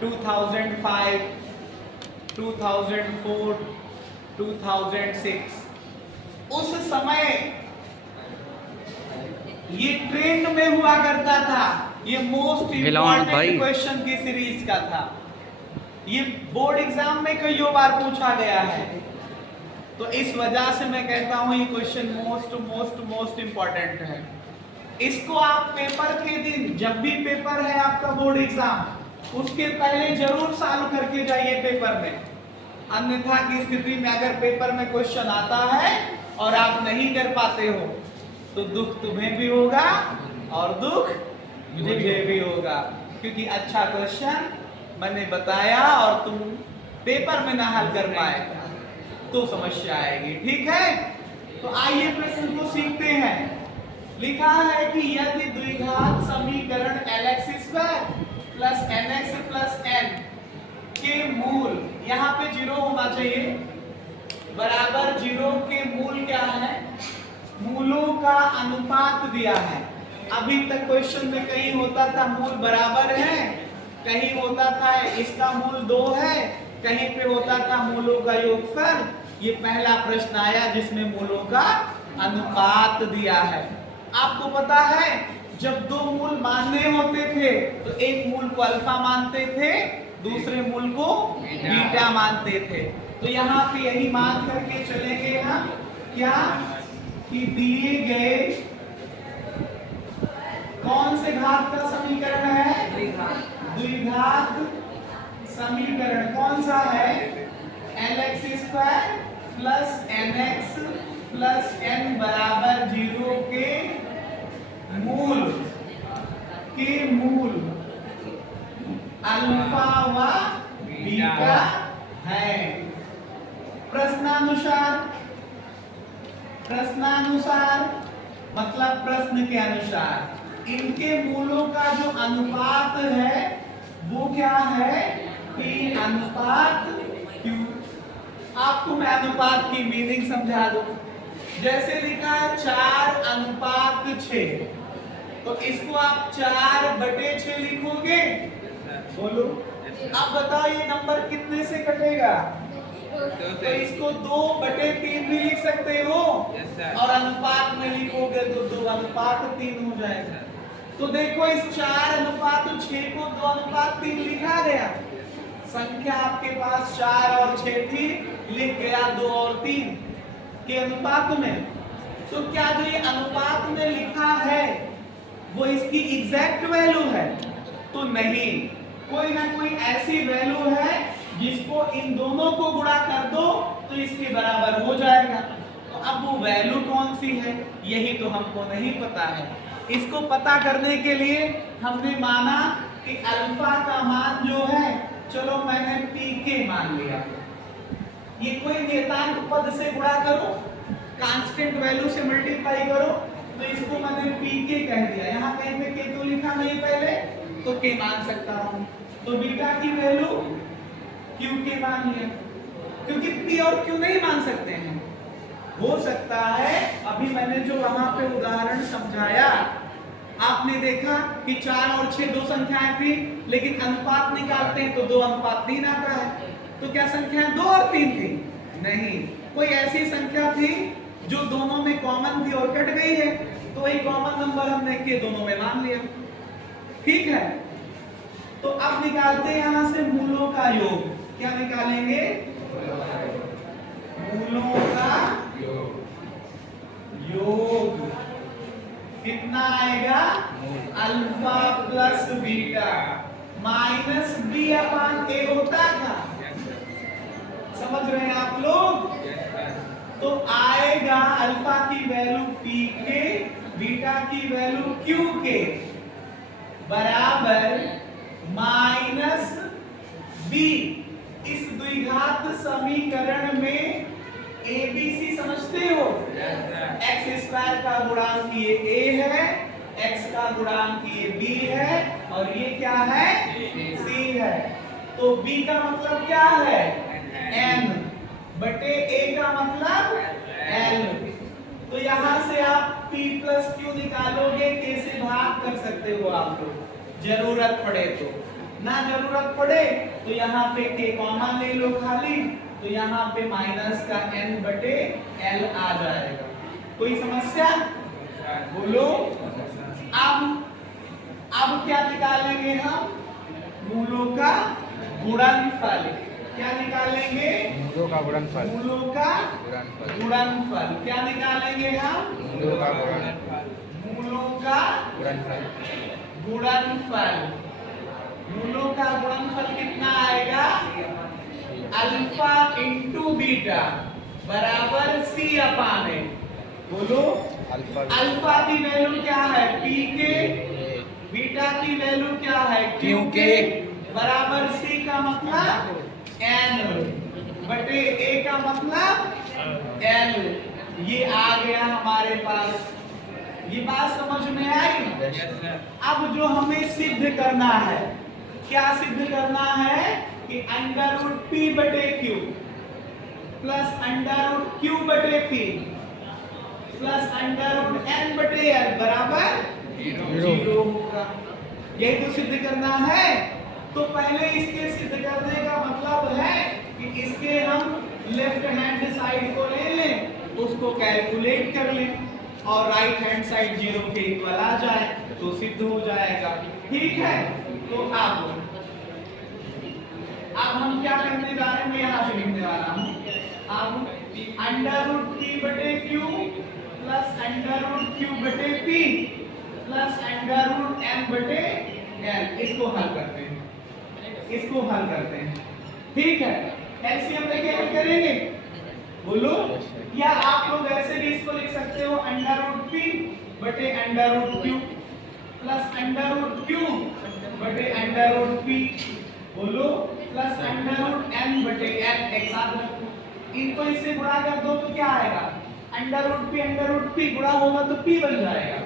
2005, 2004, 2006 उस समय ये ट्रेंड में हुआ करता था। ये मोस्ट इम्पोर्टेंट क्वेश्चन की सीरीज का था। ये बोर्ड एग्जाम में कई बार पूछा गया है, तो इस वजह से मैं कहता हूं ये क्वेश्चन मोस्ट इम्पोर्टेंट है। इसको आप पेपर के दिन, जब भी पेपर है आपका बोर्ड एग्जाम, उसके पहले जरूर सॉल्व करके जाइए पेपर में। अन्यथा की स्थिति में अगर पेपर में क्वेश्चन आता है और आप नहीं कर पाते हो तो दुख तुम्हें भी होगा और दुख मुझे भी होगा, क्योंकि अच्छा क्वेश्चन मैंने बताया और तुम पेपर में ना हल कर पाए तो समस्या आएगी। ठीक है, तो आइए प्रश्न को सीखते हैं। लिखा है कि यदि द्विघात समीकरण lx² plus nx plus n के मूल, यहाँ पे 0 होना चाहिए, बराबर 0 के मूल क्या है, मूलों का अनुपात दिया है। अभी तक क्वेश्चन में कहीं होता था मूल बराबर है, कहीं होता था इसका मूल 2 है, कहीं पे होता था मूलों का योगफल। ये पहला प्रश्न आया जिसमें मूलों का अनुपात दिया है। आपको पता है जब दो मूल मानने होते थे तो एक मूल को अल्फा मानते थे, दूसरे मूल को बीटा मानते थे। तो यहाँ पे यही मान करके चलेंगे हम क्या कि दिए गए कौन से घात का समीकरण है, द्विघात समीकरण कौन सा है, lx² plus nx plus n बराबर 0 के मूल अल्फा व बीटा है। प्रश्नानुसार मतलब प्रश्न के अनुसार इनके मूलों का जो अनुपात है वो क्या है, P अनुपात Q। आपको मैं अनुपात की मीनिंग समझा दूं। जैसे लिखा है 4 अनुपात 6, तो इसको आप 4/6 लिखोगे, बोलो। अब बताओ ये नंबर कितने से कटेगा, तो इसको 2/3 भी लिख सकते हो, और अनुपात में लिखोगे तो 2:3 हो जाएगा। तो देखो इस 4:6 को 2:3 लिखा गया। संख्या आपके पास 4 और 6 थी, लिख गया 2 और 3 के अनुपात में। तो क्या जो ये अनुपात में लिखा है वो इसकी एग्जैक्ट वैल्यू है, तो नहीं, कोई ना कोई ऐसी वैल्यू है जिसको इन दोनों को गुणा कर दो तो इसके बराबर हो जाएगा। तो अब वो वैल्यू कौन सी है यही तो हमको नहीं पता है। इसको पता करने के लिए हमने माना कि अल्फा का मान जो है, चलो मैंने pk मान लिया, ये कोई नियतांक पद से गुणा करो, कांस्टेंट वैल्यू से मल्टीप्लाई करो, तो इसको मैंने pk कह दिया। यहाँ कहीं पे k तो लिखा नहीं पहले, तो k मान सकता हूँ। तो बीटा की वैल्यू qk मान लिया, क्योंकि p और q नहीं मान सकते हैं। हो सकता है अभी मैंने जो वहां पे उदाहरण समझाया, आपने देखा कि 4 और 6 दो संख्याएं थी, लेकिन अनुपात निकालते हैं तो 2:3 आता है। तो क्या संख्याएं 2 और 3 थी? नहीं, कोई ऐसी संख्या थी जो दोनों में कॉमन थी और कट गई है, तो वही कॉमन नंबर हमने के दोनों में मान लिया। ठीक है, तो अब निकालते हैं यहां से मूलों का योग। क्या निकालेंगे? मूलों का योग। कितना आएगा? Alpha plus beta minus b/a होता था। समझ रहे हैं आप लोग? तो आएगा अल्फा की वैल्यू pk, बीटा की वैल्यू qk बराबर माइनस b। इस द्विघात समीकरण में ABC समझते हो? x² का गुणांक ये a है, x का गुणांक ये b है, और ये क्या है? c है। तो b का मतलब क्या है? n बटे a का मतलब l। तो यहां से आप p प्लस q निकालोगे, k से भाग कर सकते हो आप लोग, जरूरत पड़े तो। ना जरूरत पड़े तो यहाँ पे के कॉमन ले लो खाली, तो यहाँ पे माइनस का n बटे l आ जाएगा। कोई समस्या? बोलो। अब क्या निकालेंगे हम? मूलों का गुणनफल। क्या निकालेंगे? मूलों का गुणनफल। मूलों का गुणनफल। क्या निकालेंगे हम? मूलों का गुणनफल। मूलों का गुणनफल। मूलों का गुणनफल कितना आएगा? अल्फा इंटू बीटा बराबर सी अपान ए। बोलो। अल्फा की वैल्यू क्या है? पी के। बीटा की वैल्यू क्या है? क्यू के। बराबर सी का मतलब एन बटे ए का मतलब एल। ये आ गया हमारे पास। ये बात समझ में आई? अब जो हमें सिद्ध करना है, क्या सिद्ध करना है? कि अंडर रूट पी बटे q plus under root Q बटे p plus under root N बटे एल बराबर 0 होगा। यही तो सिद्ध करना है। तो पहले इसके सिद्ध करने का मतलब है कि इसके हम लेफ्ट हैंड साइड को ले लें, उसको कैलकुलेट कर लें और राइट हैंड साइड 0 के इक्वल आ जाए तो सिद्ध हो जाएगा। ठीक है। तो अब हम क्या करने जा रहे हैं? मैं यहाँ से लिखने वाला हूँ। अब अंडर रूट पी बटे q plus under root Q बटे p plus under root N बटे एल, इसको हल करते हैं। इसको हल करते हैं। ठीक है। एलसीएम लेके हल करेंगे। बोलो। या आप लोग ऐसे भी इसको लिख सकते हो अंडर रूट पी बटे under root Q plus under root Q बटे अंडर रूट पी। बोलो। प्लस अंडर रूट एन बटे एल। एक साथ रखो, इनको इससे गुणा कर दो तो क्या आएगा? अंडर रूट पी गुणा होगा तो पी बन जाएगा।